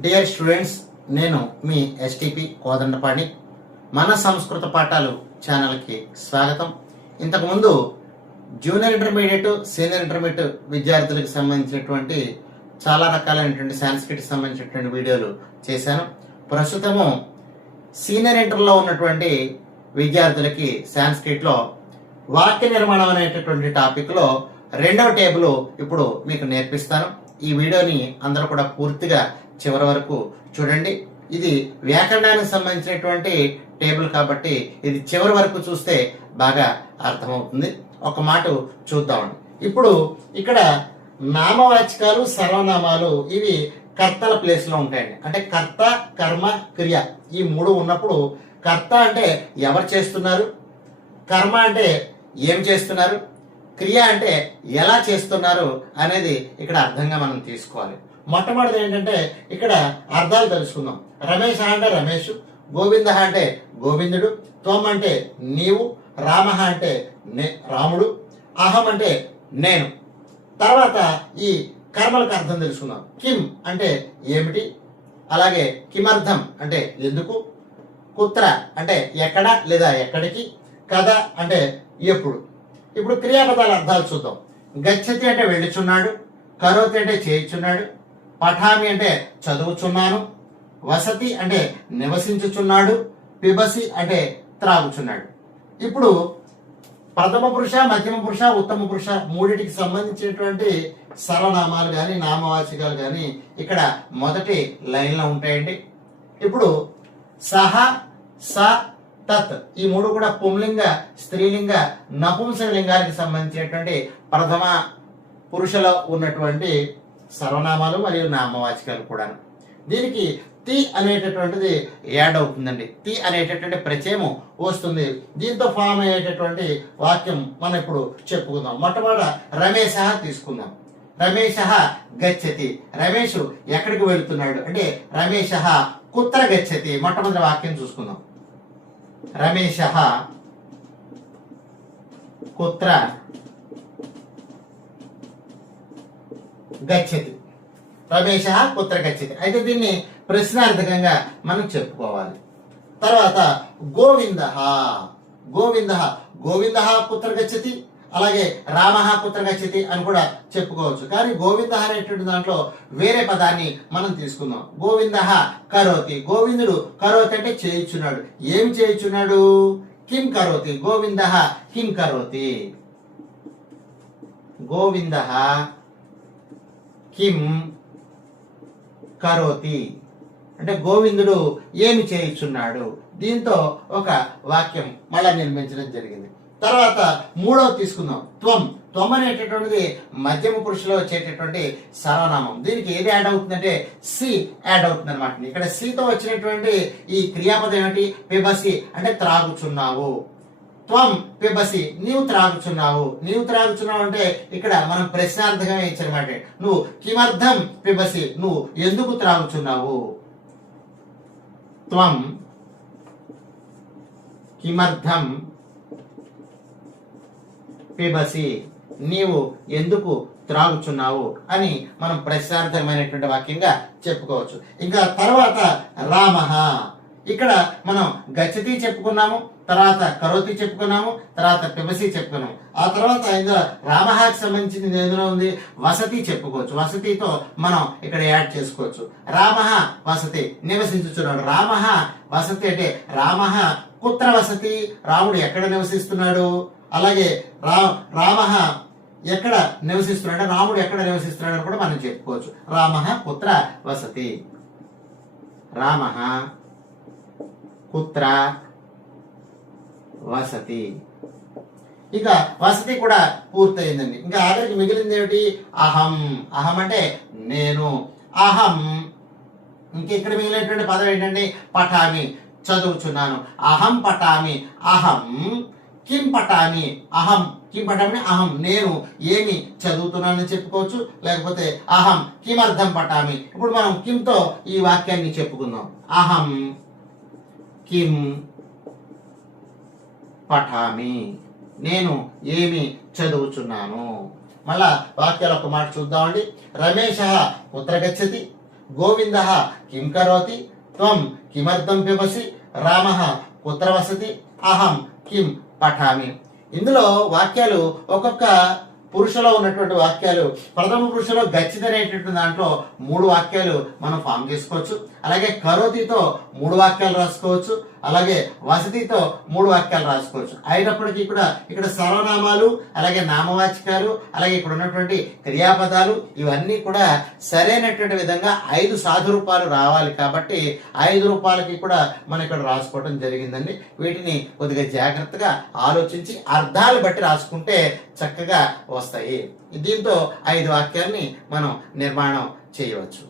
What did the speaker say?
Dear students, నేను మీ STP Kodandapani. మన సంస్కృత పాఠాలు ఛానల్కి స్వాగతం. ఇంతకుముందు జూనియర్ ఇంటర్మీడియట్, సీనియర్ ఇంటర్మీడియట్ విద్యార్థులకు సంబంధించినటువంటి చాలా రకాలైనటువంటి సాంస్క్రిట్కి సంబంధించినటువంటి వీడియోలు చేశాను. ప్రస్తుతము సీనియర్ ఇంటర్లో ఉన్నటువంటి విద్యార్థులకి సాంస్క్రిట్లో వాక్య నిర్మాణం అనేటటువంటి టాపిక్లో రెండవ టేబుల్ ఇప్పుడు మీకు నేర్పిస్తాను. ఈ వీడియోని అందరూ కూడా పూర్తిగా చివరి వరకు చూడండి. ఇది వ్యాకరణానికి సంబంధించినటువంటి టేబుల్ కాబట్టి ఇది చివరి వరకు చూస్తే బాగా అర్థమవుతుంది. ఒక మాట చూద్దామండి. ఇప్పుడు ఇక్కడ నామవాచకాలు, సర్వనామాలు ఇవి కర్తల ప్లేస్ లో ఉంటాయండి. అంటే కర్త, కర్మ, క్రియ ఈ మూడు ఉన్నప్పుడు కర్త అంటే ఎవరు చేస్తున్నారు, కర్మ అంటే ఏం చేస్తున్నారు, క్రియ అంటే ఎలా చేస్తున్నారు అనేది ఇక్కడ అర్థంగా మనం తీసుకోవాలి. మొట్టమొదటి ఏంటంటే ఇక్కడ అర్థాలు తెలుసుకుందాం. రమేష్ అంటే రమేష్, గోవింద అంటే గోవిందుడు, త్వం అంటే నీవు, రామ అంటే రాముడు, అహం అంటే నేను. తర్వాత ఈ కర్మలకు అర్థం తెలుసుకుందాం. కిం అంటే ఏమిటి, అలాగే కిమర్థం అంటే ఎందుకు, కుత్ర అంటే ఎక్కడ లేదా ఎక్కడికి, కథ అంటే ఎప్పుడు. ఇప్పుడు క్రియాపదాల అర్థాలు చూద్దాం. గచ్చతి అంటే వెళ్ళుచున్నాడు, కరోతి అంటే చేయుచున్నాడు, పఠామి అంటే చదువుచున్నాను, వసతి అంటే నివసించుచున్నాడు, పిబసి అంటే త్రాగుచున్నాడు. ఇప్పుడు ప్రథమ పురుష, మధ్యమ పురుష, ఉత్తమ పురుష మూడిటికి సంబంధించినటువంటి సర్వనామాలు కానీ నామవాచకాలు కానీ ఇక్కడ మొదటి లైన్లో ఉంటాయండి. ఇప్పుడు సహ, స, తత్ ఈ మూడు కూడా పుంలింగ, స్త్రీలింగ, నపుంసకలింగానికి సంబంధించినటువంటి ప్రథమ పురుషలో ఉన్నటువంటి సర్వనామాలు మరియు నామవాచకాలు కూడా. దీనికి తి అనేటటువంటిది యాడ్ అవుతుందండి. తి అనేటటువంటి ప్రత్యయము వస్తుంది. దీంతో ఫామ్ అయ్యేటటువంటి వాక్యం మనం ఇప్పుడు చెప్పుకుందాం. మొట్టమొదట రమేశ తీసుకుందాం. రమేశ గచ్చతి, రమేష్ ఎక్కడికి వెళుతున్నాడు అంటే రమేశ కుత్ర గచ్చతి. మొట్టమొదటి వాక్యం చూసుకుందాం. రమేశ కుత్ర గచ్చతి, రమేశ కుత్ర గచ్చతి. అయితే దీన్ని ప్రశ్నార్థకంగా మనం చెప్పుకోవాలి. తర్వాత గోవింద, గోవింద గోవింద కుత్ర గచ్చతి, అలాగే రామ కుత్ర గచ్చతి అని కూడా చెప్పుకోవచ్చు. కానీ గోవింద అనేటువంటి దాంట్లో వేరే పదాన్ని మనం తీసుకుందాం. గోవింద కరోతి, గోవిందుడు కరోతి అంటే చేయుచున్నాడు. ఏమి చేయుచున్నాడు, కిం కరోతి, గోవింద కిం కరోతి, గోవింద కిం కరోతి అంటే గోవిందుడు ఏమి చేయుచున్నాడు. దీంతో ఒక వాక్యం మళ్ళా నిర్మించడం జరిగింది. తర్వాత మూడవ తీసుకుందాం. త్వం, త్వం అనేటటువంటిది మధ్యమ పురుషులో వచ్చేటటువంటి సర్వనామం. దీనికి ఏది యాడ్ అవుతుందంటే సి యాడ్ అవుతుంది అనమాట. ఇక్కడ సితో వచ్చినటువంటి ఈ క్రియాపదం ఏమిటి, పిబసి అంటే త్రాగుచున్నావు. త్వం పిబసి నీవు త్రాగుచున్నావు. నీవు త్రాగుచున్నావు అంటే ఇక్కడ మనం ప్రశ్నార్థకంగా ఇచ్చారన్నమాట. నువ్వు కిమర్థం పిబసి, నువ్వు ఎందుకు త్రాగుచున్నావు. త్వం కిమర్థం పిబసి, నీవు ఎందుకు త్రాగుచున్నావు అని మనం ప్రశ్నార్థకమైనటువంటి వాక్యంగా చెప్పుకోవచ్చు. ఇంకా తర్వాత రామ, ఇక్కడ మనం గచ్చతి చెప్పుకున్నాము, తర్వాత కరోతి చెప్పుకున్నాము, తర్వాత పిబసి చెప్పుకున్నాము. ఆ తర్వాత ఇందులో రామహాకి సంబంధించింది ఎందులో ఉంది, వసతి చెప్పుకోవచ్చు. వసతితో మనం ఇక్కడ యాడ్ చేసుకోవచ్చు. రామ వసతి నివసించుచున్నాడు. రామ వసతి అంటే రామ కుత్ర వసతి, రాముడు ఎక్కడ నివసిస్తున్నాడు. అలాగే రామ ఎక్కడ నివసిస్తున్నాడు, రాముడు ఎక్కడ నివసిస్తున్నాడు అని కూడా మనం చెప్పుకోవచ్చు. రామ కుత్ర వసతి, రామ కుత్ర వసతి. ఇక వసతి కూడా పూర్తయిందండి. ఇంకా ఆఖరికి మిగిలింది ఏమిటి, అహం. అహం అంటే నేను, అహం. ఇంకెక్కడ మిగిలినటువంటి పదం ఏంటంటే పఠామి, చదువుచున్నాను. అహం పఠామి, అహం కిం పఠామి, అహం కిం పఠామి అహం నేను ఏమి చదువుతున్నానని చెప్పుకోవచ్చు. లేకపోతే అహం కిమర్థం పఠామి. ఇప్పుడు మనం కింతో ఈ వాక్యాన్ని చెప్పుకుందాం. అహం కిం పఠామి, నేను ఏమి చదువుచున్నాను. మళ్ళా వాక్యాలు ఒక మాట చూద్దామండి. రమేశ కుత్ర గచ్చతి, గోవిందః కిం కరోతి, త్వం కిమర్థం పిబసి, రామః కుత్ర వసతి, అహం కిం పఠామి. ఇందులో వాక్యాలు ఒక్కొక్క పురుషలో ఉన్నటువంటి వాక్యాలు. ప్రథమ పురుషలో గచ్చిత అనేటటువంటి దాంట్లో 3 వాక్యాలు మనం ఫామ్ చేసుకోవచ్చు. అలాగే కరోతితో 3 వాక్యాలు రాసుకోవచ్చు. అలాగే వసతితో 3 వాక్యాలు రాసుకోవచ్చు. అయినప్పటికీ కూడా ఇక్కడ సర్వనామాలు, అలాగే నామవాచకాలు, అలాగే ఇక్కడ ఉన్నటువంటి క్రియాపదాలు ఇవన్నీ కూడా సరైనటువంటి విధంగా 5 సాధు రూపాలు రావాలి. కాబట్టి 5 రూపాలకి కూడా మనం ఇక్కడ రాసుకోవడం జరిగిందండి. వీటిని కొద్దిగా జాగ్రత్తగా ఆలోచించి అర్థాలు బట్టి రాసుకుంటే చక్కగా వస్తాయి. దీంతో 5 వాక్యాల్ని మనం నిర్మాణం చేయవచ్చు.